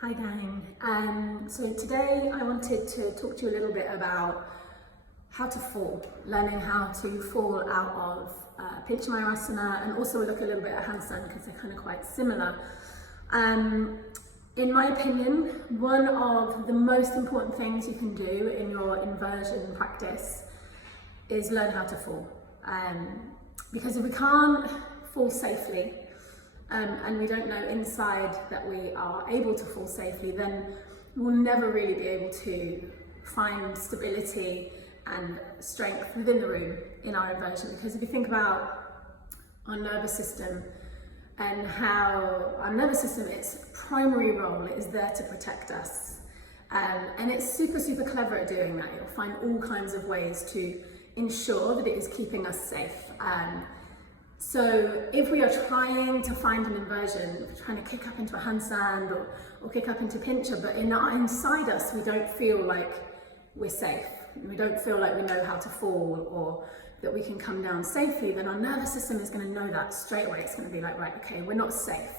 Hi gang. So today I wanted to talk to you a little bit about how to fall, learning how to fall out of Pincha Mayurasana, and also look a little bit at handstand because they're kind of quite similar. In my opinion, one of the most important things you can do in your inversion practice is learn how to fall. Because if we can't fall safely, and we don't know inside that we are able to fall safely, then we'll never really be able to find stability and strength within the room in our inversion. Because if you think about our nervous system and how our nervous system, its primary role is there to protect us. And it's super, super clever at doing that. It'll find all kinds of ways to ensure that it is keeping us safe. So if we are trying to find an inversion, trying to kick up into a handstand or kick up into pincha, but inside us we don't feel like we're safe, we don't feel like we know how to fall or that we can come down safely, then our nervous system is going to know that straight away. It's going to be like, right, okay, we're not safe.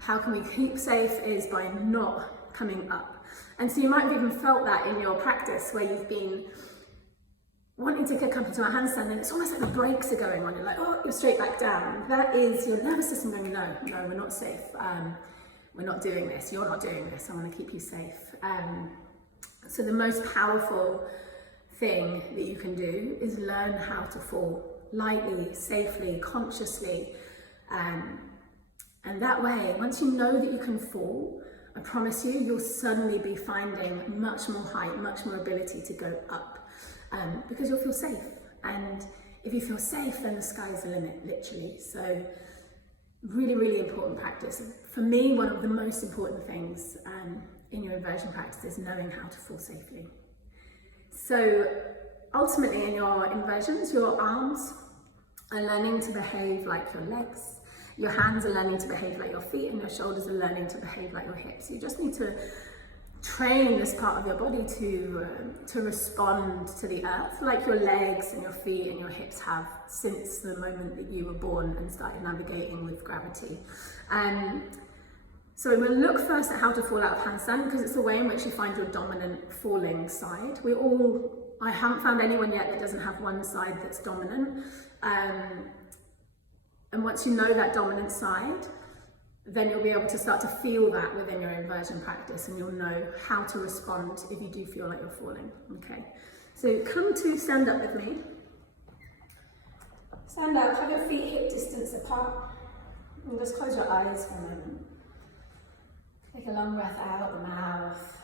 How can we keep safe is by not coming up. And so you might have even felt that in your practice where you've been wanting to kick up into a handstand, and it's almost like the brakes are going on. You're like, oh, you're straight back down. That is your nervous system going, no, we're not safe. We're not doing this. You're not doing this. I want to keep you safe. So the most powerful thing that you can do is learn how to fall lightly, safely, consciously. And that way, once you know that you can fall, I promise you, you'll suddenly be finding much more height, much more ability to go up. Because you'll feel safe, and if you feel safe, then the sky's the limit, literally. So really, really important practice. For me, one of the most important things in your inversion practice is knowing how to fall safely. So ultimately in your inversions, your arms are learning to behave like your legs, your hands are learning to behave like your feet, and your shoulders are learning to behave like your hips. You just need to train this part of your body to respond to the earth like your legs and your feet and your hips have since the moment that you were born and started navigating with gravity. So we'll look first at how to fall out of handstand, because it's the way in which you find your dominant falling side. I haven't found anyone yet that doesn't have one side that's dominant. And once you know that dominant side, then you'll be able to start to feel that within your inversion practice, and you'll know how to respond if you do feel like you're falling. Okay, so come to stand up with me. Stand up, have your feet hip distance apart, and just close your eyes for a moment. Take a long breath out the mouth.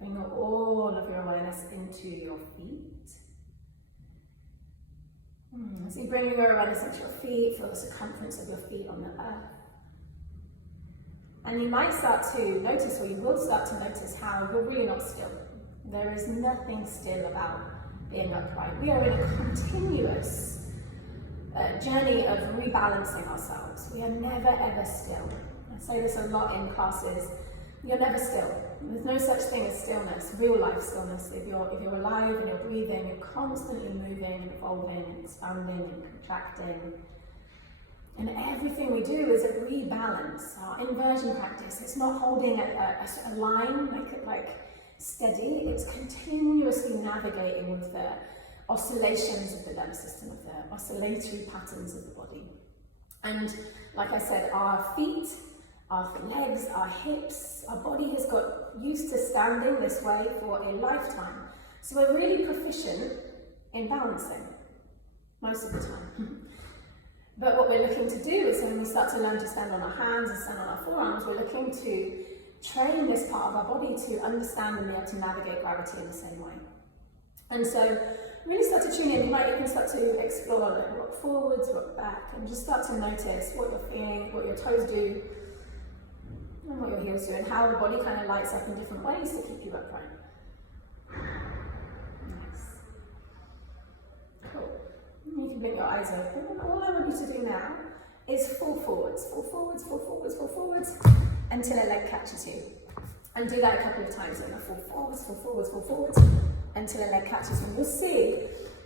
Bring all of your awareness into your feet. So you bring your awareness into your feet, feel the circumference of your feet on the earth. And you might start to notice, or you will start to notice, how you're really not still. There is nothing still about being upright. We are in a continuous journey of rebalancing ourselves. We are never ever still. I say this a lot in classes. You're never still. There's no such thing as stillness, real life stillness. If you're alive and you're breathing, you're constantly moving and evolving and expanding and contracting. And everything we do is a rebalance. Our inversion practice, it's not holding a line like steady, it's continuously navigating with the oscillations of the nervous system, of the oscillatory patterns of the body. And like I said, our feet, our legs, our hips, our body has got used to standing this way for a lifetime. So we're really proficient in balancing most of the time. But what we're looking to do is when we start to learn to stand on our hands and stand on our forearms, we're looking to train this part of our body to understand and be able to navigate gravity in the same way. And so really start to tune in. You can start to explore, like rock forwards, rock back, and just start to notice what you're feeling, what your toes do, and what your heels do, and how the body kind of lights up in different ways to keep you upright. Nice. Cool. You can blink your eyes open, and all I want you to do now is fall forwards, fall forwards, fall forwards, fall forwards, until a leg catches you. And do that a couple of times. And fall forwards, fall forwards, fall forwards, until a leg catches you. And you'll see,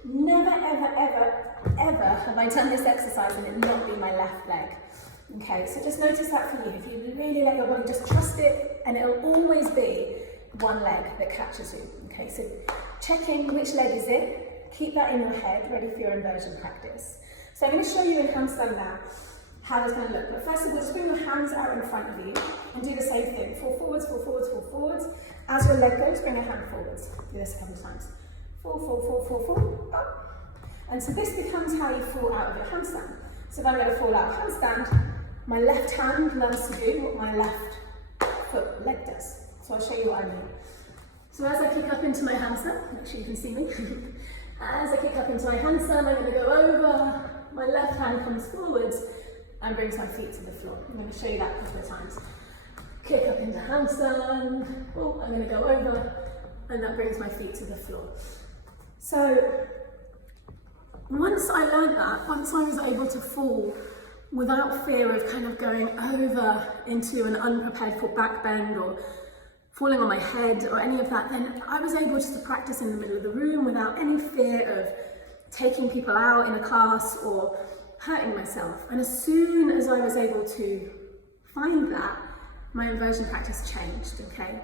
never, ever, ever, ever have I done this exercise and it not be my left leg. Okay, so just notice that for you. If you really let your body just trust it, and it'll always be one leg that catches you. Okay, so checking which leg is it, keep that in your head, ready for your inversion practice. So I'm going to show you in handstand now how it's going to look. But first of all, just bring your hands out in front of you and do the same thing. Fall forwards, fall forwards, fall forwards. As your leg goes, bring your hand forwards. Do this a couple of times. Fall, fall, fall, fall, fall, up. And so this becomes how you fall out of your handstand. So if I'm going to fall out of handstand, my left hand learns to do what my left leg does. So I'll show you what I mean. So as I kick up into my handstand, make sure you can see me. As I kick up into my handstand, I'm going to go over. My left hand comes forwards and brings my feet to the floor. I'm going to show you that a couple of times. Kick up into handstand. Oh, I'm going to go over, and that brings my feet to the floor. So once I learned that, once I was able to fall without fear of kind of going over into an unprepared foot back bend or falling on my head or any of that, then I was able just to practice in the middle of the room without any fear of taking people out in a class or hurting myself. And as soon as I was able to find that, my inversion practice changed, okay?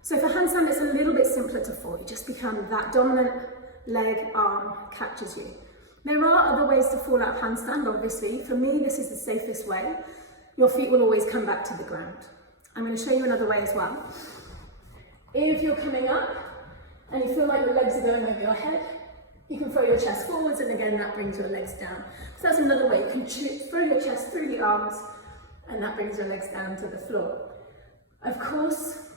So for handstand, it's a little bit simpler to fall. You just become that dominant leg, arm catches you. There are other ways to fall out of handstand, obviously. For me, this is the safest way. Your feet will always come back to the ground. I'm going to show you another way as well. If you're coming up and you feel like your legs are going over your head, you can throw your chest forwards, and again, that brings your legs down. So that's another way. You can throw your chest through the arms, and that brings your legs down to the floor. Of course,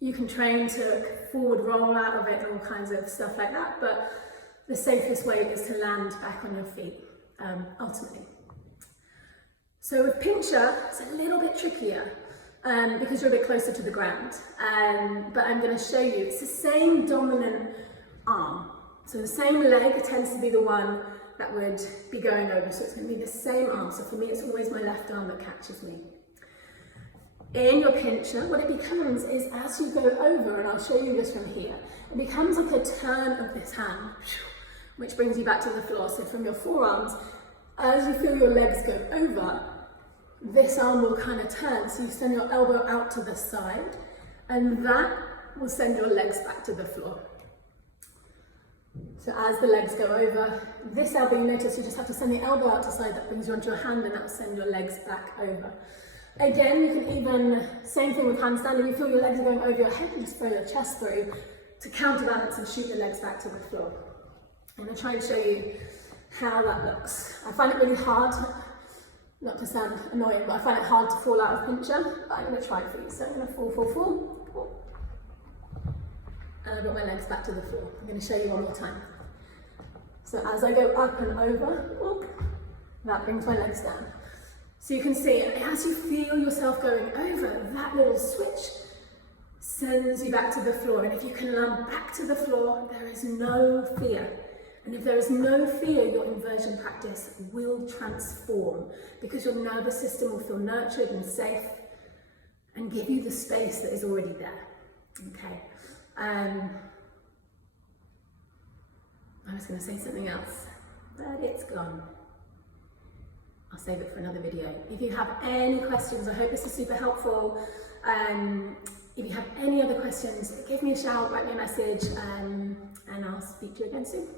you can train to forward roll out of it and all kinds of stuff like that, but the safest way is to land back on your feet, ultimately. So with pincher, it's a little bit trickier because you're a bit closer to the ground, but I'm going to show you, it's the same dominant arm. So the same leg tends to be the one that would be going over, so it's going to be the same arm. So for me, it's always my left arm that catches me. In your pincher, what it becomes is as you go over, and I'll show you this from here, it becomes like a turn of this hand, which brings you back to the floor. So from your forearms, as you feel your legs go over, this arm will kind of turn. So you send your elbow out to the side, and that will send your legs back to the floor. So as the legs go over, this elbow, you notice you just have to send the elbow out to the side, that brings you onto your hand, and that will send your legs back over. Again, you can even, same thing with handstand, if you feel your legs are going over your head, you just throw your chest through to counterbalance and shoot your legs back to the floor. I'm going to try and show you how that looks. I find it really hard, not to sound annoying, but I find it hard to fall out of pincher, but I'm going to try it for you. So I'm going to fall. And I brought my legs back to the floor. I'm going to show you one more time. So as I go up and over, that brings my legs down. So you can see, as you feel yourself going over, that little switch sends you back to the floor. And if you can land back to the floor, there is no fear. And if there is no fear, your inversion practice will transform because your nervous system will feel nurtured and safe and give you the space that is already there. Okay. I was going to say something else, but it's gone. I'll save it for another video. If you have any questions, I hope this is super helpful. If you have any other questions, give me a shout, write me a message, and I'll speak to you again soon.